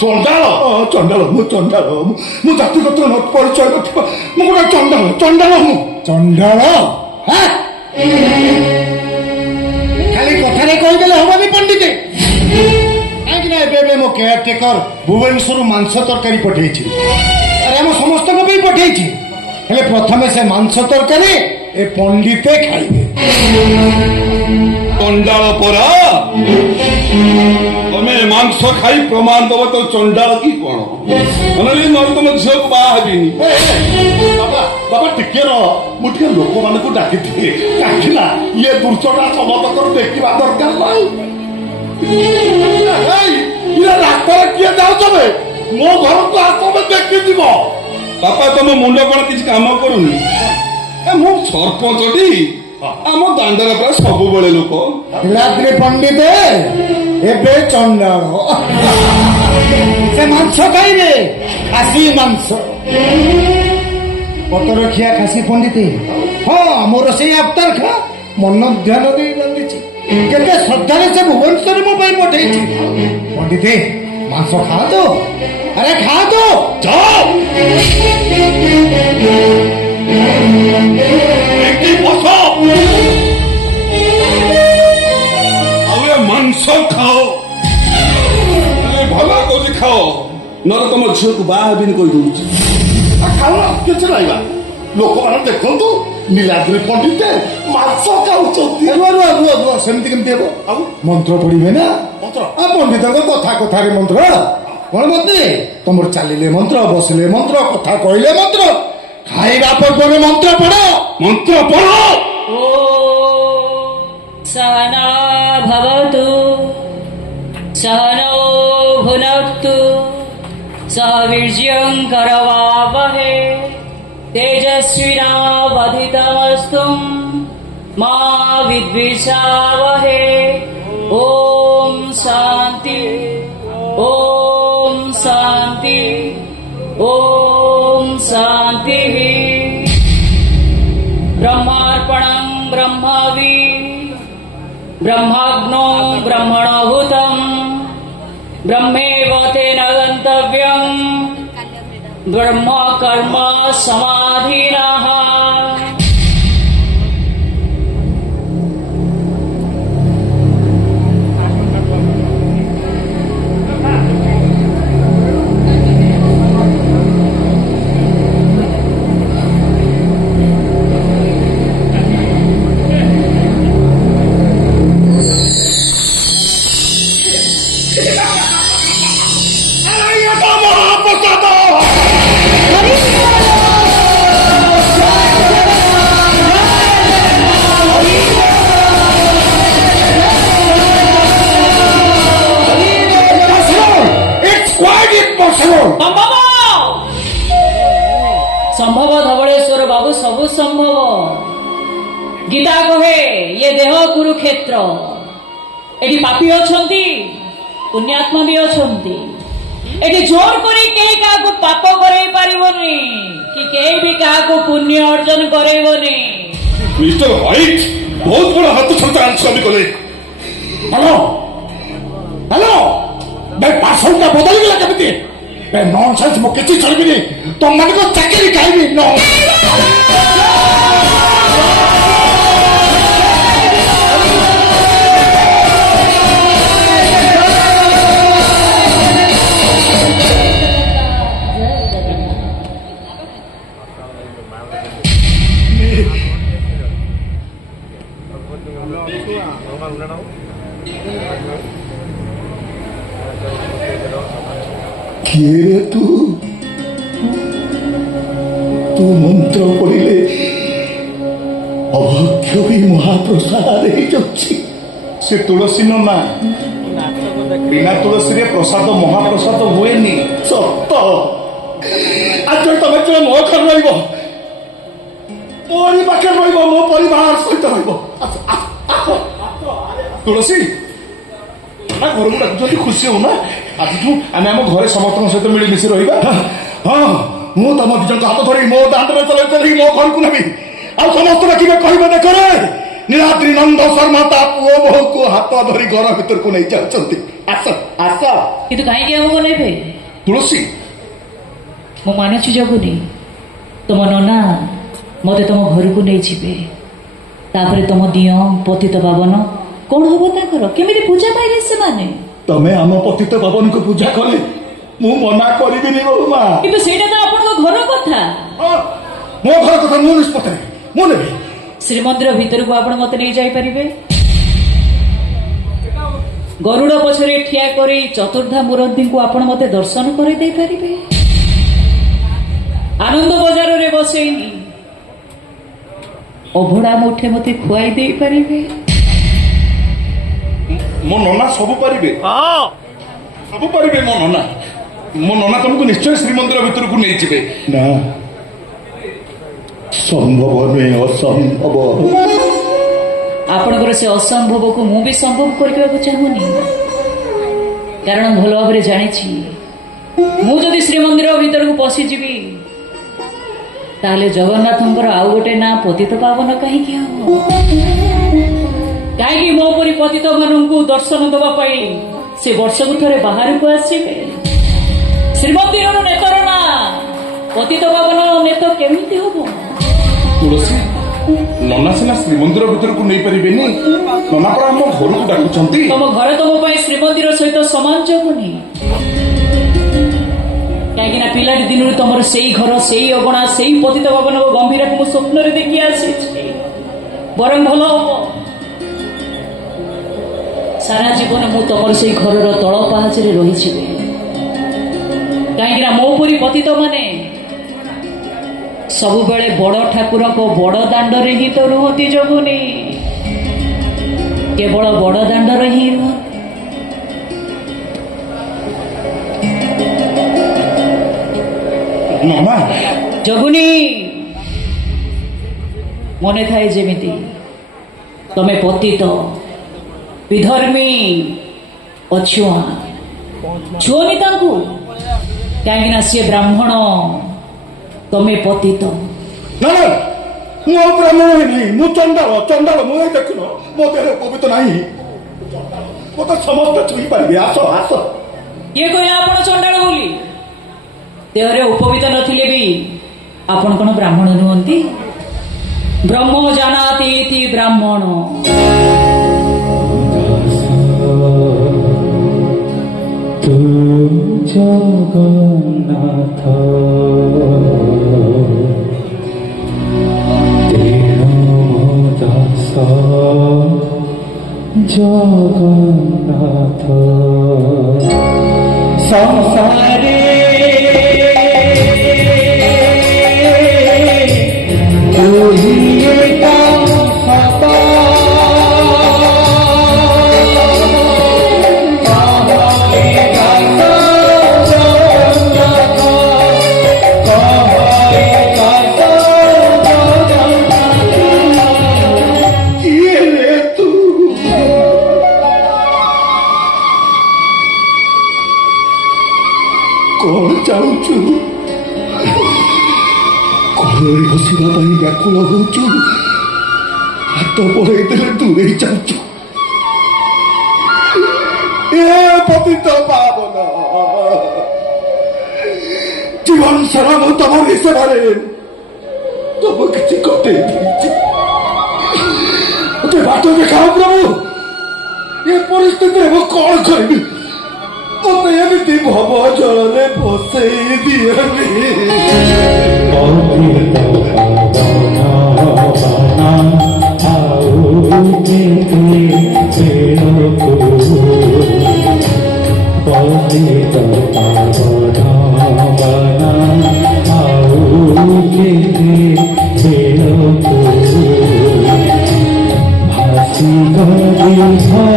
ଚଣ୍ଡାଳ ଚଣ୍ଡାଳ ମୁଁ ଚଣ୍ଡାଳ ମୁଁ ଜାତିଗତ ପରିଚୟ ନଥିବା ମୁଁ ଗୋଟେ ଚଣ୍ଡାଳ ଚଣ୍ଡାଳ ମୁଁ ଚଣ୍ଡାଳ ଖାଲି କଥାରେ କହିଦେଲେ ହବନି ପଣ୍ଡିତ। କାହିଁକି ନା ଏବେ ମୋ କେୟାର ଟେକର ଭୁବନେଶ୍ୱରରୁ ମାଂସ ତରକାରୀ ପଠେଇଛି। ଆରେ ଆମ ସମସ୍ତଙ୍କ ପାଇଁ ପଠେଇଛି। ହେଲେ ପ୍ରଥମେ ସେ ମାଂସ ତରକାରୀ ଏ ପଣ୍ଡିତେ ଖାଇବେ। ଚଣ୍ଡାଳ ପରା ତମେ ମାଂସ ଖାଇ ପ୍ରମାଣ ଦବ ତ ଚଣ୍ଡାଳ କି କଣ ନହେଲେ ତମ ଝିଅକୁ ବାହା ହେବିନି। ବାବା ଟିକେ ରହ ମୁଁ ଟିକେ ଲୋକମାନଙ୍କୁ ଡାକିଥିଲି କାହିଁକି ନା ଇଏ ଦୃଶ୍ୟଟା ସମସ୍ତଙ୍କର ଦେଖିବା ଦରକାର ନାହିଁ। ରାସ୍ତାରେ କିଏ ଯାଉଛ ମୋ ଘରକୁ ଆସବେ ଦେଖିଯିବ। ବାପା ତମ ମୁଣ୍ଡ କଣ କିଛି କାମ କରୁନି? ମୁଁ ସରପଞ୍ଚଟି ଆମ ଦାଣ୍ଡରେ ପ୍ରାୟ ସବୁବେଳେ ଲୋକ ରାତ୍ରି ପଣ୍ଡିତ ଏବେ ଚଣ୍ଡାଳ ସେ ମାଂସ ଖାଇବେ ଖାସି ମାଂସ ପତର ଖିଆ ଖାସି ପଣ୍ଡିତ। ହଁ ମୋର ସେଇ ଆଫ୍ତାର ଖା ମନ ଧ୍ୟାନ ଦେଇ ଚାଲିଛି। କେତେ ଶ୍ରଦ୍ଧାରେ ସେ ଭୁବନେଶ୍ୱର ମୋ ପାଇଁ ପଠେଇଛି। ପଣ୍ଡିତ ମାଂସ ଖାଆନ୍ତୁ। ଆରେ ଖାଆନ୍ତୁ ମାଂସ ଖାଅ ଭଲ କହୁଛି ଖାଅ ନହେଲେ ତମ ଝିଅକୁ ବାହା ହେବିନି କହିଦଉଛି। ଖାଉନ କିଛି ରହିବା ଲୋକମାନେ ଦେଖନ୍ତୁ ନୀଳାଦ୍ରି ପଣ୍ଡିତ ମାଂସ ଖାଉଛନ୍ତି। ସେମିତି କେମିତି ହେବ? ଆଉ ମନ୍ତ୍ର ପଢିବେ ନା ପଣ୍ଡିତଙ୍କ କଥା କଥାରେ ମନ୍ତ୍ର କଣ ମତେ ତମର ଚାଲିଲେ ମନ୍ତ୍ର ବସିଲେ ମନ୍ତ୍ର କଥା କହିଲେ ମନ୍ତ୍ର ଖାଇବା ପୂର୍ବରୁ ମନ୍ତ୍ର ପଢ ମନ୍ତ୍ର ପଢ। सहना भवतु सहनौ भुनक्तु सह वीर्यं करवावहै तेजस्विनावधितमस्तु मा विद्विषावहै। ओम शांति ओम शांति ओम शांति। ब्रह्मार्पणं ब्रह्मवि ब्रह्माग्नो ब्रह्मणभूतम् ब्रह्मेव तेन गन्तव्यम् ब्रह्म कर्म समाधिनः। संभव धवलेश्वर बाबू सबु संभव। गीता कहे ये देह कुरुक्षेत्र एटी पापी अछंती पुण्यात्मा भी अछंती। एटी जोर करी केही काहाकू पाप करेई पारिबोनी कि केही भी काहाकू पुण्य अर्जन करेइबोनी। मिस्टर व्हाइट बहुत बड़ा हाथ छंता आंसर कले। हेलो हेलो मैं पार्सल का बदल गला केमिति नॉनसेंस मो किछि चलबिनी तुम मन को चाकरी खाइबी नो। किए तू तू मंत्र पढ़िले अभक्ष्य भी महाप्रसाद से तुलसी नमा बिना तुलसी रे प्रसाद महाप्रसाद हुए नी सत। आज तुम जो मो घर मोरी पाखे मो परिवार सहित तुलसी घर को डाकुଛନ୍ତି खुशी हो ना। आज आम घर समस्त सहित मिलमिशी रहा। हाँ मु तुम दिजन हाथ धरी मो दांडे चल चल मो घर को नेबी आ समस्त देखिए कह देख नीलाद्री नंद शर्मा ता पुओ बहु को हाथ धरी घर भीतर को नहीं जाती। ଆସ ଆସ। କିନ୍ତୁ କାହିଁକି ଆମକୁ ନେବେ? ତୁଳସୀ ମୁଁ ମାନୁଛି ଜଗୁନି, ତମ ନନା ମତେ ତମ ଘରକୁ ନେଇଯିବେ। ତାପରେ ତମ ଦିଅ ପତିତ ପାବନ କଣ ହବ ତାଙ୍କର? କେମିତି ପୂଜା ପାଇବେ ସେମାନେ? ତମେ ଆମ ପତିତ ପାବନକୁ ପୂଜା କଲେ ମୁଁ ମନା କରିବିନି ବୋମା। କିନ୍ତୁ ସେଇଟା ତ ଆପଣଙ୍କ ଘର କଥା। ମୋ ଘର କଥା ମୁଁ ନିଷ୍ପତ୍ତି ମୁଁ ନେବି। ଶ୍ରୀମନ୍ଦିର ଭିତରକୁ ଆପଣ ମତେ ନେଇ ଯାଇପାରିବେ? ଗରୁଡ଼ ପଛରେ ଠିଆ କରି ଚତୁର୍ଦ୍ଧା ମୂରତିଙ୍କୁ ଆପଣ ମତେ ଦର୍ଶନ କରିଦେଇ ପାରିବେ? ଆନନ୍ଦ ବଜାରରେ ବସେଇ ଅଭଡ଼ା ମୁଠେ ମତେ ଖୁଆଇ ଦେଇ ପାରିବେ? ମୋ ନନା ସବୁ ପାରିବେ, ସବୁ ପାରିବେ ମୋ ନନା। ମୋ ନନା ତମକୁ ନିଶ୍ଚୟ ଶ୍ରୀମନ୍ଦିର ଭିତରକୁ ନେଇଯିବେ। ନା ସମ୍ଭବ ନୁହେଁ, ଅସମ୍ଭବ। ଆପଣଙ୍କର ସେ ଅସମ୍ଭବକୁ ମୁଁ ବି ସମ୍ଭବ କରିବାକୁ ଚାହୁଁନି। କାରଣ ଭଲ ଭାବରେ ଜାଣିଛି, ମୁଁ ଯଦି ଶ୍ରୀମନ୍ଦିର ଭିତରକୁ ପଶିଯିବି ତାହେଲେ ଜଗନ୍ନାଥଙ୍କର ଆଉ ଗୋଟେ ନାଁ ପତିତ ପାବନ କାହିଁକି ହବ? କାହିଁକି ମୋ ପରି ପତିତ ମାନଙ୍କୁ ଦର୍ଶନ ଦେବା ପାଇଁ ସେ ବର୍ଷକୁ ଥରେ ବାହାରକୁ ଆସିବେ? ଶ୍ରୀମନ୍ଦିରର ନେତର ନା ପତିତ ପାବନ ନେତ କେମିତି ହବ? ତୁଳସୀ ନନା ସିନା ଶ୍ରୀମନ୍ଦିର ଭିତରକୁ ନେଇପାରିବେନି, ନନା ପରା ଆମ ଘରକୁ ଡାକୁଛନ୍ତି। ତମ ଘର ତମ ପାଇଁ ଶ୍ରୀମନ୍ଦିର ସହିତ ସମାନ ଜଗୁନି। କାହିଁକି ନା ପିଲାଟି ଦିନରୁ ତମର ସେଇ ଘର, ସେଇ ଅଗଣା, ସେଇ ପତିତ ପାବନଙ୍କ ଗମ୍ଭୀରକୁ ମୁଁ ସ୍ୱପ୍ନରେ ଦେଖି ଆସିଛି। ବରଂ ଭଲ ହବ ସାରା ଜୀବନ ମୁଁ ତମର ସେଇ ଘରର ତଳ ପାହାଚରେ ରହିଯିବି। କାହିଁକି ନା ମୋ ପରି ପତିତ ମାନେ ସବୁବେଳେ ବଡ ଠାକୁରଙ୍କ ବଡ ଦାଣ୍ଡରେ ହିଁ ତ ରୁହନ୍ତି ଜଗୁନି, କେବଳ ବଡ ଦାଣ୍ଡରେ ହିଁ ରୁହନ୍ତି। ଜଗୁନି ମନେ ଥାଏ ଯେମିତି ତମେ ପତିତ, ବିଧର୍ମୀ, ଅଛୁଆଁ। ଛୁଅନି ତାଙ୍କୁ, କାହିଁକି ନା ସିଏ ବ୍ରାହ୍ମଣ, ତମେ ପତିତ। ନା ନା ମୁଁ ଆଉ ବ୍ରାହ୍ମଣ ନାହିଁ, ମୁଁ ଚଣ୍ଡାଳ। ଚଣ୍ଡାଳ ମୁଁ ଦେଖୁନ ମୋ ଦେହରେ ପବିତ୍ର ନାହିଁ, ମତେ ସମସ୍ତେ ଛୁଇଁ ପାରିବେ। ଆସ ଆସ। କିଏ କହିଲା ଆପଣ ଚଣ୍ଡାଳ ବୋଲି? ଦେହରେ ଉପବିତ ନଥିଲେ ବି ଆପଣ କଣ ବ୍ରାହ୍ମଣ ନୁହନ୍ତି? ବ୍ରହ୍ମ ଜାନାତି ଇତି ବ୍ରାହ୍ମଣ। ତୁ ଜଗନ୍ନାଥ ଦାସ ଜଗନ୍ନାଥ ସଂସାରେ କଣ ଚାହୁଁଛୁ? କଳରେ ଘଷିବା ପାଇଁ ବ୍ୟାକୁଳ ହଉଛୁ, ହାତ ପଳେଇ ଦେଲେ ଦୂରେଇ ଯାଉଛୁ। ଏ ପତିତ ପାବନ, ଜୀବନ ସାରା ମୁଁ ତମରି ସେବାରେ ତମ କିଛି କଟେଇ ଦେଇଛି। ମତେ ବାଟ ଦେଖାଅ ପ୍ରଭୁ, ଏ ପରିସ୍ଥିତିରେ ମୁଁ କଣ କରିବି? ମତେ ଏମିତି ଭବ ଜଳରେ ବସେଇ ଦିଅନି। ভাসি